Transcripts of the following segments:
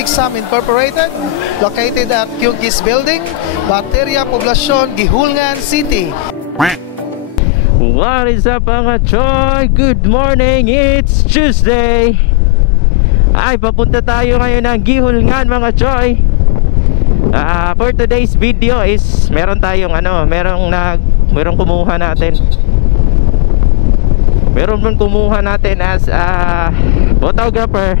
Duixam Incorporated, located at Kyungkis Building, Bateria Poblacion, Gihulngan City. What is up mga choy? Good morning, it's Tuesday. Ay, papunta tayo ngayon ng Gihulngan mga choy. For today's video is meron tayong merong kumuha natin. Meron pong kumuha natin as photographer.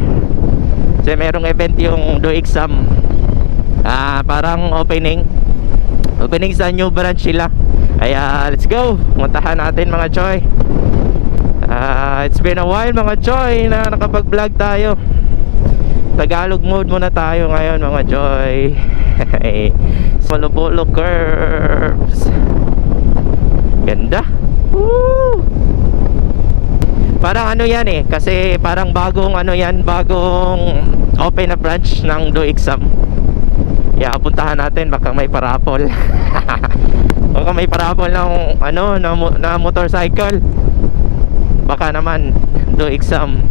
Kasi merong event yung Duixam. Parang opening sa new branch sila. Kaya let's go, puntahan natin mga choy. It's been a while mga choy na nakapag-vlog tayo. Tagalog mode muna tayo ngayon mga choy. Malupolo curves. Ganda. Woo! Parang ano yan eh, kasi parang bagong open na branch ng Duixam. Yeah, puntahan natin, baka may parapol. Baka may parapol ng na motorcycle. Baka naman Duixam.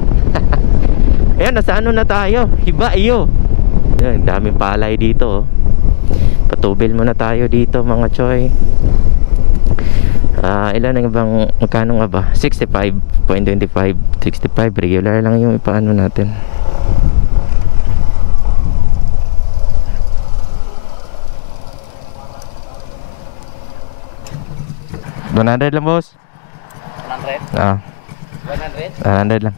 Ayan, nasa na tayo? Hiba iyo. Ang daming palay dito. Patubil muna tayo dito mga choy. Ilan nga bang, magkano nga ba? 65.25 65, regular lang yung ipaano natin. $100 lang boss. 100? 100 lang.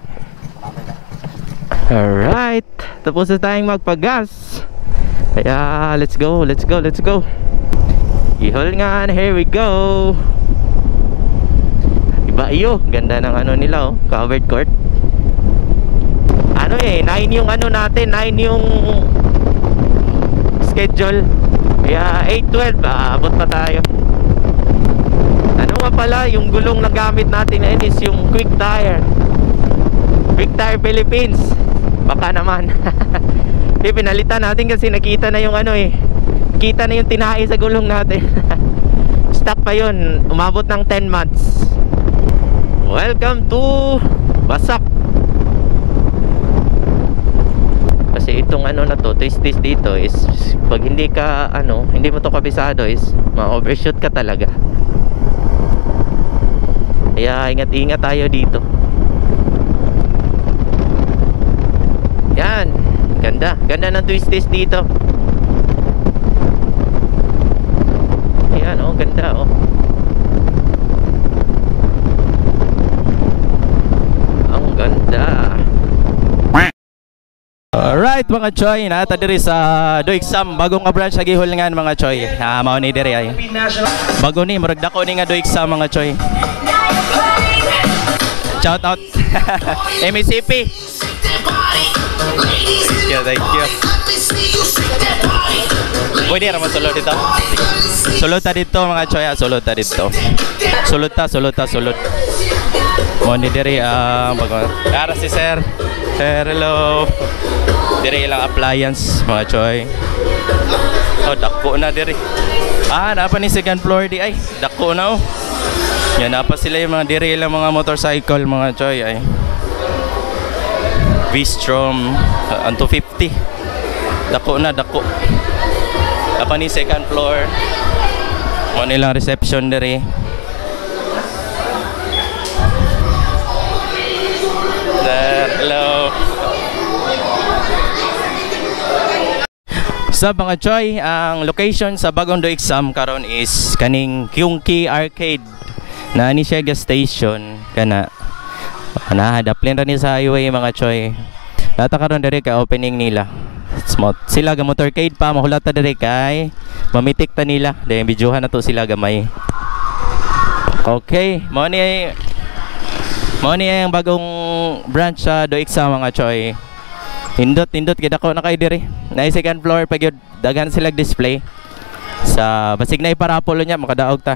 Alright, tapos na tayong magpagas. Kaya let's go. Gihulngan, here we go. Iba iyo, ganda ng nila covered court. 9 yung natin, 9 yung schedule. Kaya 8:12, abot pa tayo. Nga pala, yung gulong na gamit natin na is yung Quick Tire Philippines. Baka naman. Pinalitan natin kasi nakita na yung kita na yung tinahi sa gulong natin. Stock pa yun, umabot ng 10 months. Welcome to Basak. Kasi itong na to, twist dito is pag hindi ka hindi mo to kabisado is ma-overshoot ka talaga. Kaya ingat tayo dito. Yan, ganda ng twist dito. Ayan ganda ang ganda. Alright mga choy, nata diri sa Duixam, bagong nga branch sa Gihulngan mga choy. Mao ni diri ay bago ni murag dako ni nga Duixam mga choy. Shout out MCP. Thank you. Pwede naman sulod dito. Sulod ta dito mga choy, sulod ta dito. Sulod. Mo ni diri bago. Ara si sir. Sir, hello. Diri lang appliance mga choy. Dako na diri. Napa ni second floor di ay. Dako na Yan, napa sila yung mga diri lang mga motorcycle mga choy ay. V-Strom 250. Dako. Napa ni second floor. Mo nilang reception diri. Hello. Sa mga choy, ang location sa bagong Duixam karon is kaning Kyungki Arcade na ni siya gas station kana nahadaplin ra ni sa highway mga choy. Lata karon diri ka opening nila. Sila ga motorcade pa mahulata diri kay mamitik ta nila. Dahil bidyuhan na to sila gamay. Okay, mo ni ang bagong branch sa Duixam mga choy. Indot gidako na kay diri. Na second floor pag yun, daghan sila display. Sa basig na iparapolo niya makadaog ta.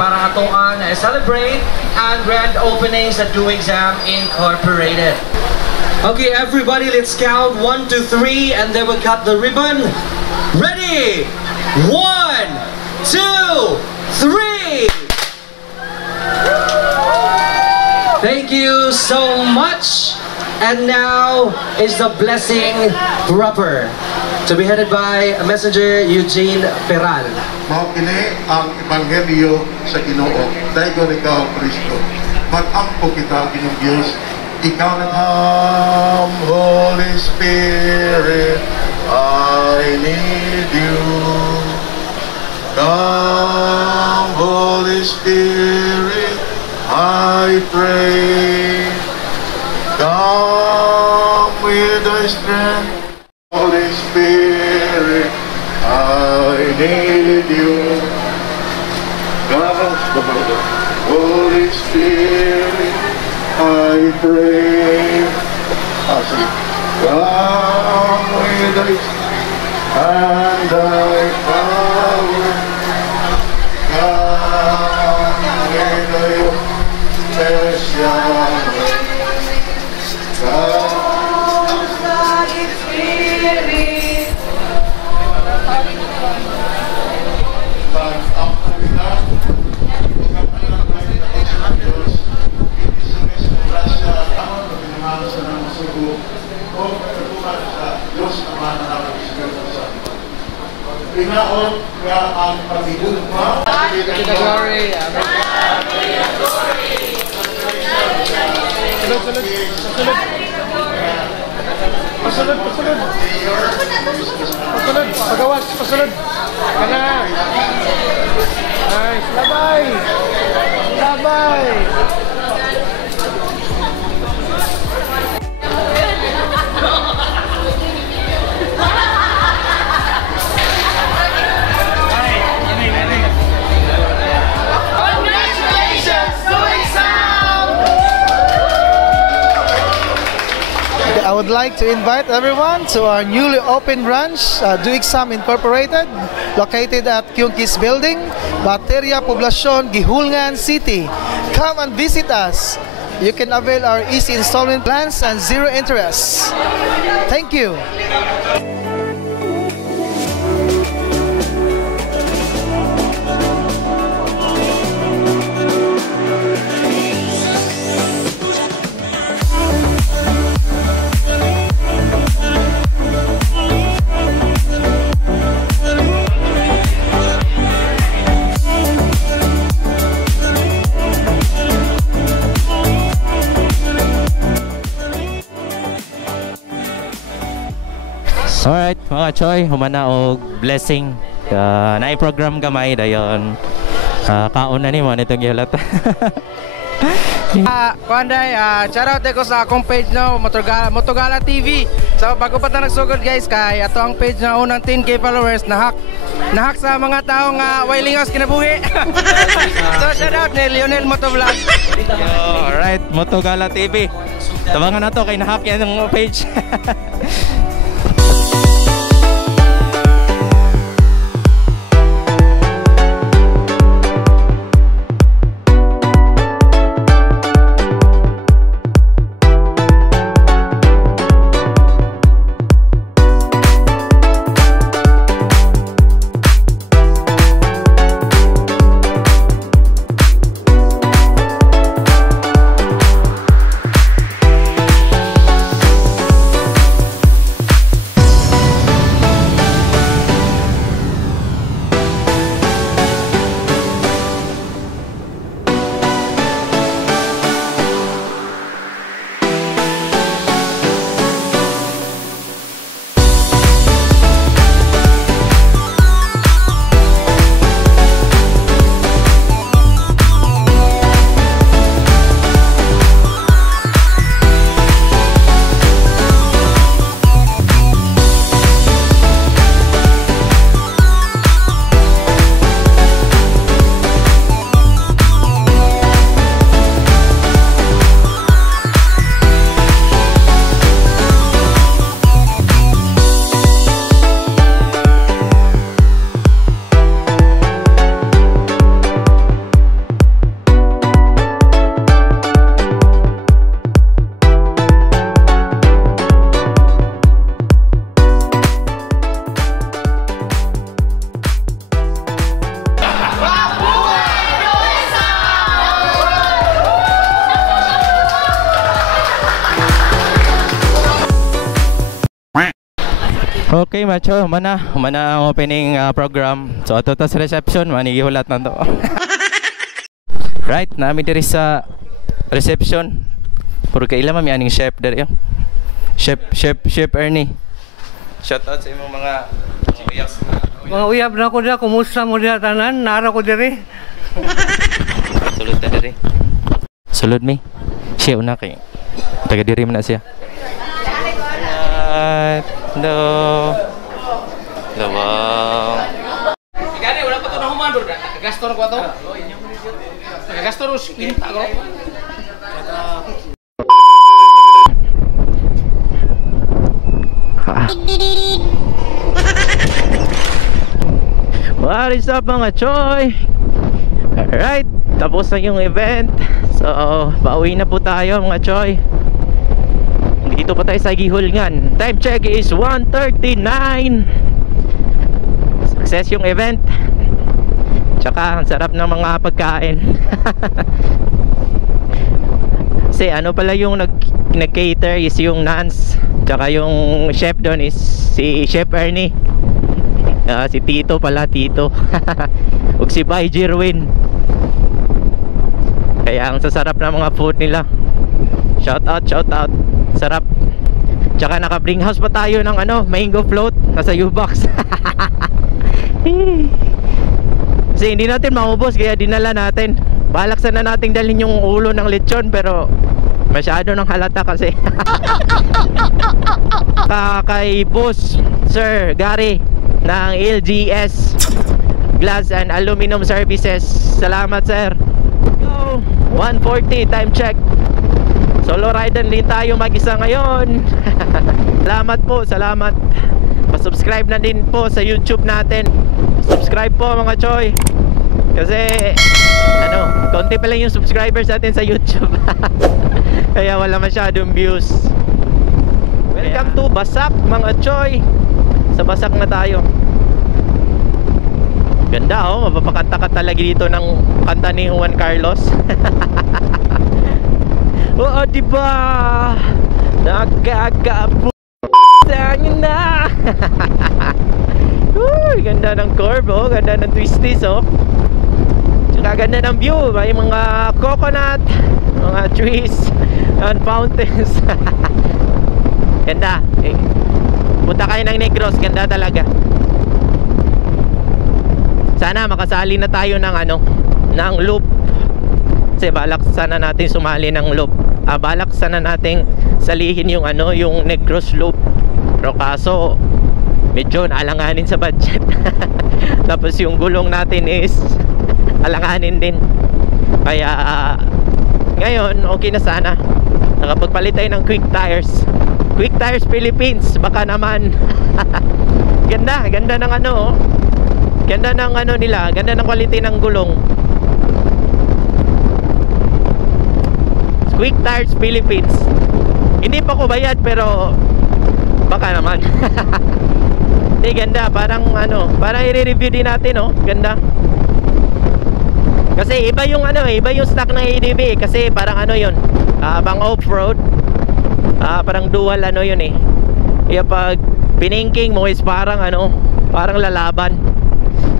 para atoan celebrate and grand opening sa Do Exam Incorporated. Okay, everybody, let's count 1, 2, 3, and then we'll cut the ribbon. Ready? 1, 2, 3. Thank you so much. And now is the blessing proper, to be headed by Messenger Eugene Peral. Mao kini ang ebanghelyo sa Ginoo. Daygon ikaw Kristo. Mag-ampo kita Ginoong Dios. Ikaw na come, Holy Spirit, I need you. Come, Holy Spirit, I pray. Come with thy strength, Holy Spirit, I need you. Come, Holy Spirit, I pray. Come with thy strength and thy power. Come with thy special. Pinaon nga ang pagigugma. Glory. Pasulod. Pagawag, pasulod. Kana. Nice. Labay. I would like to invite everyone to our newly opened branch, Do Exam Incorporated, located at Kyungkis Building, Bateria, Poblacion, Gihulngan City. Come and visit us. You can avail our easy installment plans and zero interest. Thank you. Alright mga choy, humana og blessing. Nai-program gamay dayon. Kaon na ni mo nitong gihalat. Kuanday, shout out ko sa akong page no, Motogala TV. So bago pa ta nagsugod guys, kay ato ang page na unang 10k followers na hack sa mga tao nga way lingos kinabuhi. So shout out ni Lionel Motovlog. Alright, Motogala TV. Tabangan na to kay nahack yan ang page. Okay, macho, mana ang opening program. So ato ta sa reception, manigihulat na to. Right, nami diri sa reception. Puro kaila mami aning chef diri. Chef Ernie. Shout out sa imong mga uyab. Mga uyab na ko dira, kumusta mo dira tanan? Nara ko diri. Sulod ta diri. Sulod mi. Siya una kay taga diri man na siya. No. Wow. Gani wala pa to na human bro. Gastor ko to. Gastor us pinta ko. What is up mga choy? Alright, tapos na yung event. So, pauwi na po tayo mga choy. Dito pa tayo sa Gihulngan. Time check is 1:39. Success yung event. Tsaka ang sarap ng mga pagkain. Kasi ano pala yung nag-cater is yung Nance. Tsaka yung chef doon is si Chef Ernie. Si Tito pala, Tito. Ug si Bay Jerwin. Kaya ang sasarap ng mga food nila. Shout out. Sarap. Tsaka naka-bring house pa tayo ng mango float nasa U-Box. Kasi hindi natin maubos kaya dinala natin. Balak sana nating dalhin yung ulo ng lechon pero masyado nang halata kasi. Kay boss Sir Gary ng LGS Glass and Aluminum Services. Salamat sir. Go. 1:40 time check. Solo ride din tayo mag-isa ngayon. Salamat po, salamat. Pa-subscribe na din po sa YouTube natin. Subscribe po mga choy. Kasi konti pa lang yung subscribers natin sa YouTube. Kaya wala masyadong views. Welcome to Basak mga choy. Sa Basak na tayo. Ganda mapapakanta ka talaga dito ng kanta ni Juan Carlos. Oo, diba? Nakakaputang na. Uy, ganda ng curve, ganda ng twisties, Tsaka ganda ng view. May mga coconut, mga trees, and fountains. Ganda. Punta kayo ng Negros, ganda talaga. Sana makasali na tayo ng ng loop. Kasi balak sana natin sumali ng loop. Balak sana natin salihin yung yung Negros loop. Pero kaso medyo alanganin sa budget. Tapos yung gulong natin is alanganin din. Kaya ngayon okay na sana. Nakapagpalit tayo ng Quick Tires. Quick Tires Philippines, baka naman. Ganda ng ganda ng nila, ganda ng quality ng gulong. Quick Tires Philippines. Hindi pa ko bayad pero baka naman. Hindi, ganda, parang parang i-review din natin, ganda. Kasi iba yung iba yung stock ng ADB kasi parang yun, pang off-road. Parang dual yun eh. Kaya pag piningking mo is parang parang lalaban.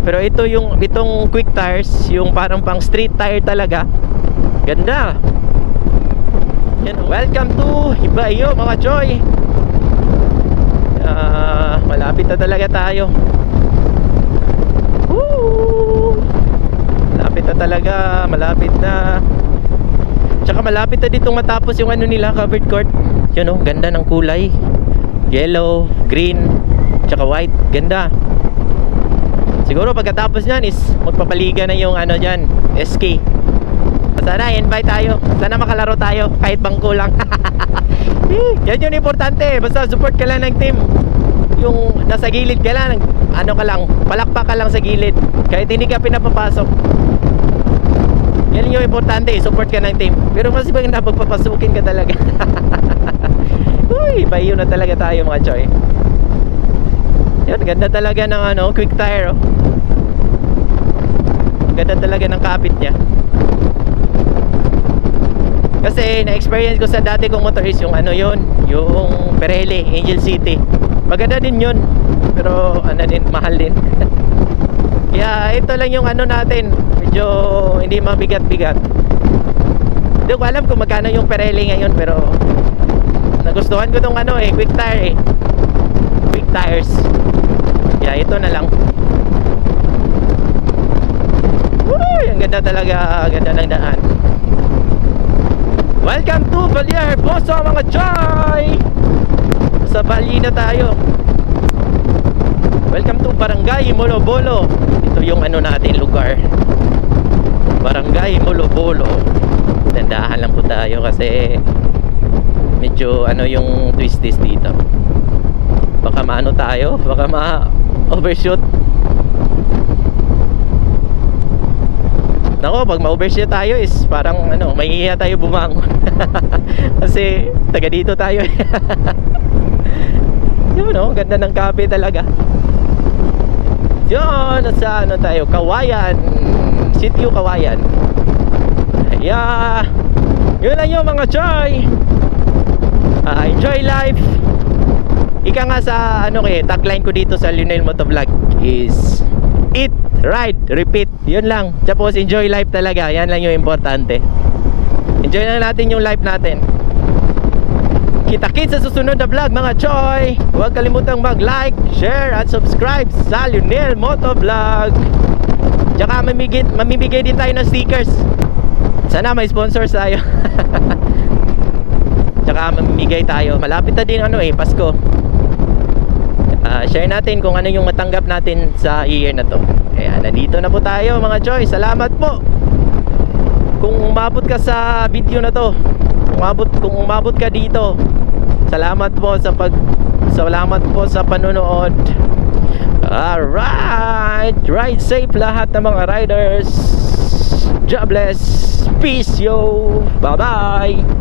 Pero itong Quick Tires, yung parang pang street tire talaga. Ganda. Yan, welcome to Hibayo mga choy. Malapit na talaga tayo. Woo! Malapit na talaga, malapit na. Tsaka malapit na dito matapos yung nila, covered court. Yun ganda ng kulay. Yellow, green, tsaka white, ganda. Siguro pagkatapos nyan is magpapaliga na yung dyan, SK. Sana invite tayo, sana makalaro tayo kahit bangko lang. Yan yung importante, basta support ka lang ng team. Yung nasa gilid ka lang, ka lang, palakpak ka lang sa gilid kahit hindi ka pinapapasok. Yan yung importante, support ka ng team. Pero mas ibang napagpapasukin ka talaga. Uy, bayo na talaga tayo mga choy. Yan, ganda talaga ng Quick Tire. Ganda talaga ng kapit niya. Kasi na-experience ko sa dati kong motor is yung yung Pirelli Angel City. maganda din yun, pero ano din, mahal din. Kaya ito lang yung ano natin, medyo hindi mabigat-bigat. Hindi ko alam kung magkano yung Pirelli ngayon, pero nagustuhan ko tong ano quick tire quick tires. Kaya ito na lang. Uy, ang ganda talaga, ganda ng daan. Welcome to Valier, Poso mga choy! Sa Bali na tayo. Welcome to Barangay Molobolo. Ito yung ano natin lugar, Barangay Molobolo. Dandahan lang po tayo kasi medyo ano yung twisties dito. Baka maano tayo, baka ma-overshoot. Nako, pag ma-overshoot tayo is parang ano, mahihiya tayo bumangon. Kasi taga dito tayo. Yun no, ganda ng kape talaga. Yun, sa ano tayo, Kawayan, Sitio Kawayan. Yeah. Yun lang yung mga choy. Enjoy life. Ika nga sa ano tagline ko dito sa Lionel Motovlog is eat, ride, repeat. Yun lang. Tapos enjoy life talaga. Yan lang yung importante. Enjoy lang natin yung life natin. Kita-kits sa susunod na vlog mga choy. Huwag kalimutang mag-like, share at subscribe sa Lionel Motovlog. Tsaka mamimigay din tayo ng stickers. Sana may sponsors tayo. Tsaka mamimigay tayo. Malapit na din ano Pasko. Share natin kung ano yung matanggap natin sa year na to. Kaya nandito na po tayo mga choy. Salamat po kung umabot ka sa video na to. Kung umabot ka dito, salamat po sa panonood. Alright, ride safe lahat ng mga riders. God bless. Peace yo. Bye bye.